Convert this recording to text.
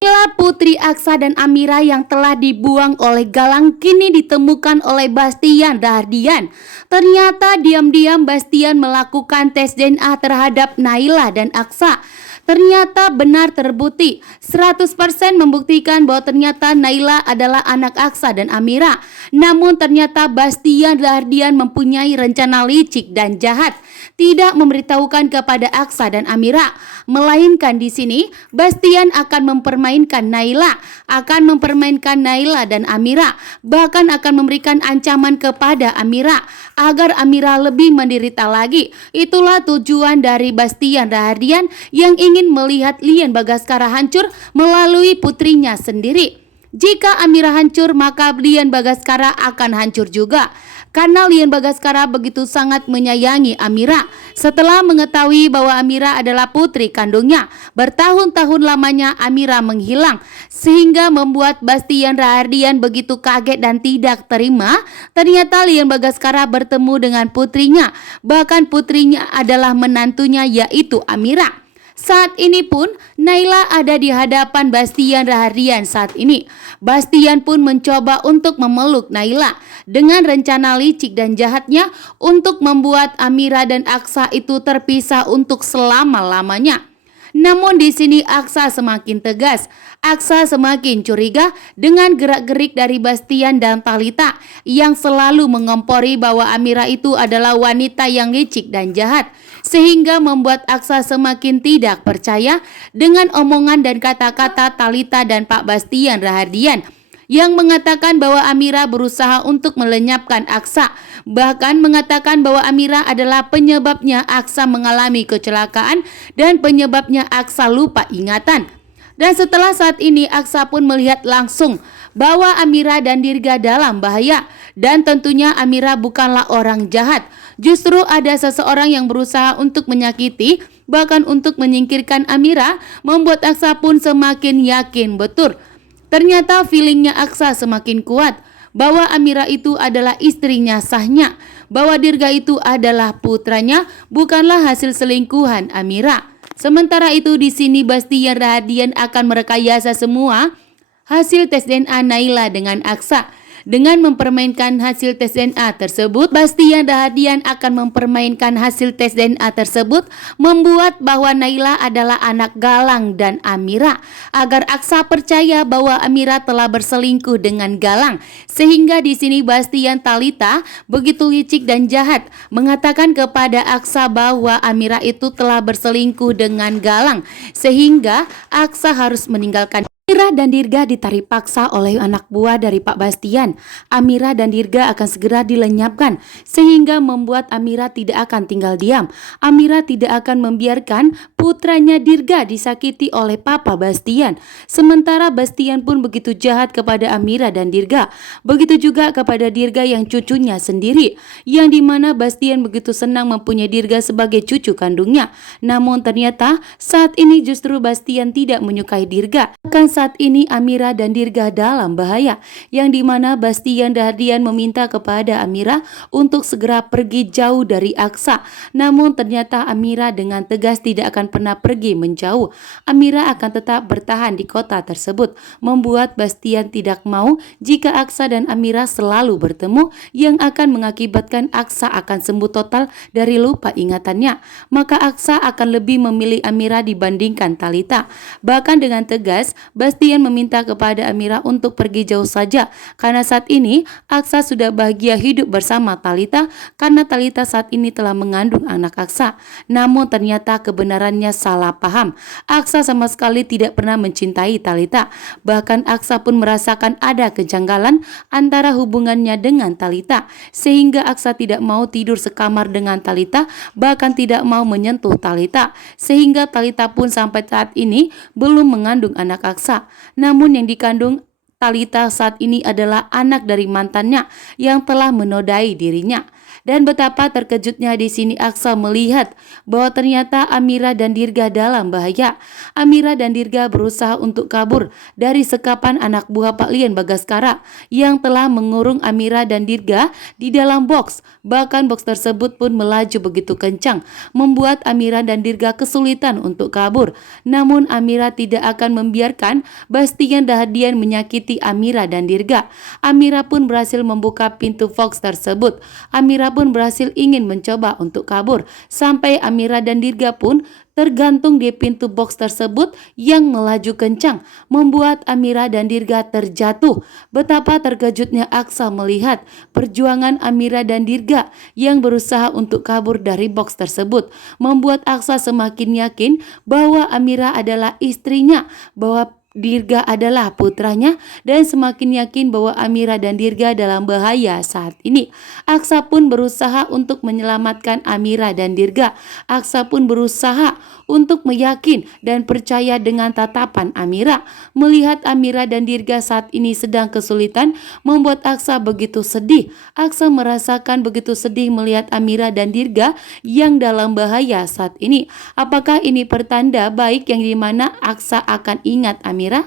Inilah Putri Aksa dan Amira yang telah dibuang oleh Galang kini ditemukan oleh Bastian Rahardian. Ternyata diam-diam Bastian melakukan tes DNA terhadap Naila dan Aksa. Ternyata benar terbukti 100% membuktikan bahwa ternyata Naila adalah anak Aksa dan Amira. Namun ternyata Bastian Rahardian mempunyai rencana licik dan jahat, tidak memberitahukan kepada Aksa dan Amira, melainkan di sini Bastian akan mempermainkan Naila dan Amira, bahkan akan memberikan ancaman kepada Amira agar Amira lebih menderita lagi. Itulah tujuan dari Bastian Rahardian yang ingin melihat Lian Bagaskara hancur melalui putrinya sendiri. Jika Amira hancur, maka Lian Bagaskara akan hancur juga. Karena Lian Bagaskara begitu sangat menyayangi Amira. Setelah mengetahui bahwa Amira adalah putri kandungnya, bertahun-tahun lamanya Amira menghilang, sehingga membuat Bastian Rahardian begitu kaget dan tidak terima. Ternyata Lian Bagaskara bertemu dengan putrinya, bahkan putrinya adalah menantunya, yaitu Amira. Saat ini pun Naila ada di hadapan Bastian Rahardian saat ini. Bastian pun mencoba untuk memeluk Naila dengan rencana licik dan jahatnya untuk membuat Amira dan Aksa itu terpisah untuk selama-lamanya. Namun di sini Aksa semakin tegas. Aksa semakin curiga dengan gerak-gerik dari Bastian dan Talita yang selalu mengompori bahwa Amira itu adalah wanita yang licik dan jahat, sehingga membuat Aksa semakin tidak percaya dengan omongan dan kata-kata Talita dan Pak Bastian Rahardian yang mengatakan bahwa Amira berusaha untuk melenyapkan Aksa, bahkan mengatakan bahwa Amira adalah penyebabnya Aksa mengalami kecelakaan dan penyebabnya Aksa lupa ingatan. Dan setelah saat ini Aksa pun melihat langsung bahwa Amira dan Dirga dalam bahaya, dan tentunya Amira bukanlah orang jahat. Justru ada seseorang yang berusaha untuk menyakiti, bahkan untuk menyingkirkan Amira, membuat Aksa pun semakin yakin betul. Ternyata feelingnya Aksa semakin kuat bahwa Amira itu adalah istrinya sahnya, bahwa Dirga itu adalah putranya, bukanlah hasil selingkuhan Amira. Sementara itu di sini Bastian Rahardian akan merekayasa semua hasil tes DNA Naila dengan Aksa. Dengan mempermainkan hasil tes DNA tersebut, Bastian Rahardian akan mempermainkan hasil tes DNA tersebut, membuat bahwa Naila adalah anak Galang dan Amira, agar Aksa percaya bahwa Amira telah berselingkuh dengan Galang. Sehingga di sini Bastian Talita begitu licik dan jahat, mengatakan kepada Aksa bahwa Amira itu telah berselingkuh dengan Galang, sehingga Aksa harus meninggalkan. Amira dan Dirga ditarik paksa oleh anak buah dari Pak Bastian. Amira dan Dirga akan segera dilenyapkan, sehingga membuat Amira tidak akan tinggal diam. Amira tidak akan membiarkan putranya Dirga disakiti oleh Papa Bastian. Sementara Bastian pun begitu jahat kepada Amira dan Dirga. Begitu juga kepada Dirga yang cucunya sendiri, yang dimana Bastian begitu senang mempunyai Dirga sebagai cucu kandungnya. Namun ternyata saat ini justru Bastian tidak menyukai Dirga. Saat ini Amira dan Dirga dalam bahaya, yang dimana Bastian Rahardian meminta kepada Amira untuk segera pergi jauh dari Aksa. Namun ternyata Amira dengan tegas tidak akan pernah pergi menjauh. Amira akan tetap bertahan di kota tersebut, membuat Bastian tidak mau jika Aksa dan Amira selalu bertemu, yang akan mengakibatkan Aksa akan sembuh total dari lupa ingatannya. Maka Aksa akan lebih memilih Amira dibandingkan Talita. Bahkan dengan tegas Bastian meminta kepada Amira untuk pergi jauh saja, karena saat ini Aksa sudah bahagia hidup bersama Talita, karena Talita saat ini telah mengandung anak Aksa. Namun ternyata kebenarannya salah paham. Aksa sama sekali tidak pernah mencintai Talita. Bahkan Aksa pun merasakan ada kejanggalan antara hubungannya dengan Talita, sehingga Aksa tidak mau tidur sekamar dengan Talita, bahkan tidak mau menyentuh Talita, sehingga Talita pun sampai saat ini belum mengandung anak Aksa. Namun yang dikandung Talita saat ini adalah anak dari mantannya yang telah menodai dirinya. Dan betapa terkejutnya di sini Aksa melihat bahwa ternyata Amira dan Dirga dalam bahaya. Amira dan Dirga berusaha untuk kabur dari sekapan anak buah Pak Lian Bagaskara yang telah mengurung Amira dan Dirga di dalam box. Bahkan box tersebut pun melaju begitu kencang, membuat Amira dan Dirga kesulitan untuk kabur. Namun Amira tidak akan membiarkan Bastian Dahdian menyakiti Amira dan Dirga. Amira pun berhasil membuka pintu box tersebut. Amira pun berhasil ingin mencoba untuk kabur. Sampai Amira dan Dirga pun tergantung di pintu box tersebut yang melaju kencang, membuat Amira dan Dirga terjatuh. Betapa terkejutnya Aksa melihat perjuangan Amira dan Dirga yang berusaha untuk kabur dari box tersebut, membuat Aksa semakin yakin bahwa Amira adalah istrinya, bahwa Dirga adalah putranya, dan semakin yakin bahwa Amira dan Dirga dalam bahaya saat ini. Aksa pun berusaha untuk menyelamatkan Amira dan Dirga. Aksa pun berusaha untuk meyakin dan percaya dengan tatapan Amira. Melihat Amira dan Dirga saat ini sedang kesulitan membuat Aksa begitu sedih. Aksa merasakan begitu sedih melihat Amira dan Dirga yang dalam bahaya saat ini. Apakah ini pertanda baik yang dimana Aksa akan ingat Amira?